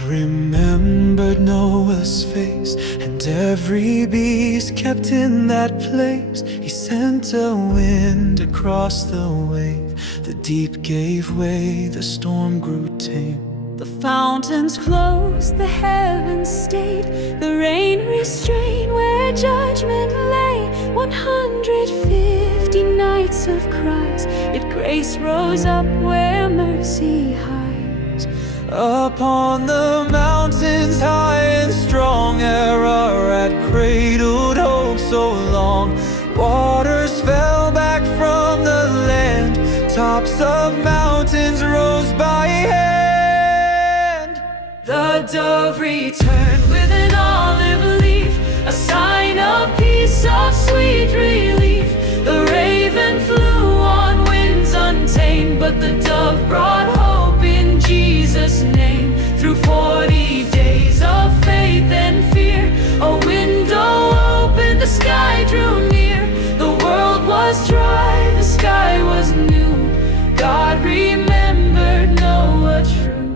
God remembered Noah's face, and every beast kept in that place. He sent a wind across the wave, the deep gave way, the storm grew tame. The fountains closed, the heavens stayed, the rain restrained where judgment lay. 150 nights of cries, yet grace rose up where mercy hides. Upon the mountains high and strong, Ararat cradled hope so long. Waters fell back from the land, tops of mountains rose by hand. The dove returned with an olive leaf, a sign of peace, of sweet relief. The raven flew on winds untamed, but the dove brought hope in Jesus' name. Through 40 days of faith and fear, a window opened, the sky drew near. The world was dry, the sky was new. God remembered Noah true.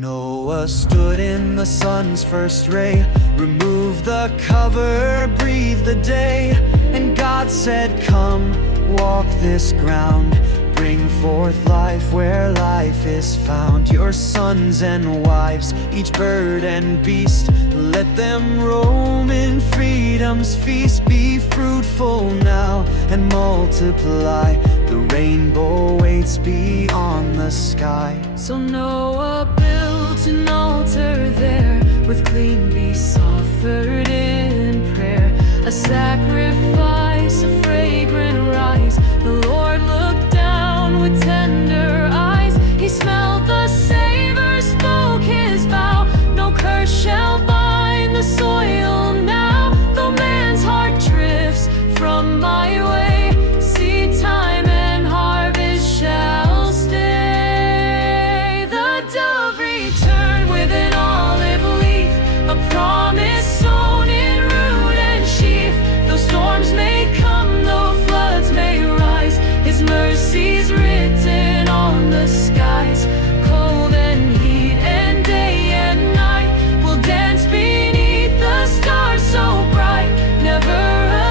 Noah stood in the sun's first ray, removed the cover, breathed the day. And God said, come, walk this ground, bring forth life where life is found. Your sons and wives, each bird and beast, let them roam in freedom's feast. Be fruitful now and multiply, the rainbow waits beyond the sky. So Noah built an altar there, with clean beasts offered in prayer. A sacrifice, a fragrant rise. The Lord looked down with tender eyes. He smelled the savor, spoke his vow. No curse shall bind the soil now. Though man's heart drifts from my way, seed time and harvest shall stay. The dove returned with an olive leaf, a promise sown in root and sheaf. Though storms may come, though floods may rise, His mercy's written on the skies. Cold and heat and day and night, we'll dance beneath the stars so bright. Never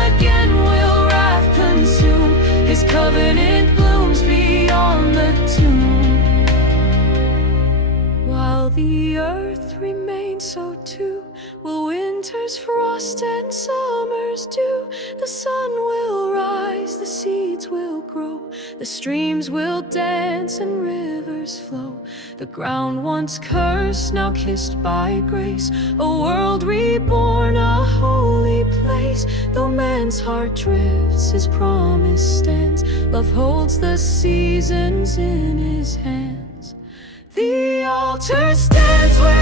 again will wrath consume, His covenant blooms beyond the tomb. While the earth remains so too, will winter's frost and summer's dew. The sun will rise, the seeds will grow, the streams will dance and rivers flow. The ground once cursed, now kissed by grace, a world reborn, a holy place. Though man's heart drifts, His promise stands. Love holds the seasons in His hands. The altar stands where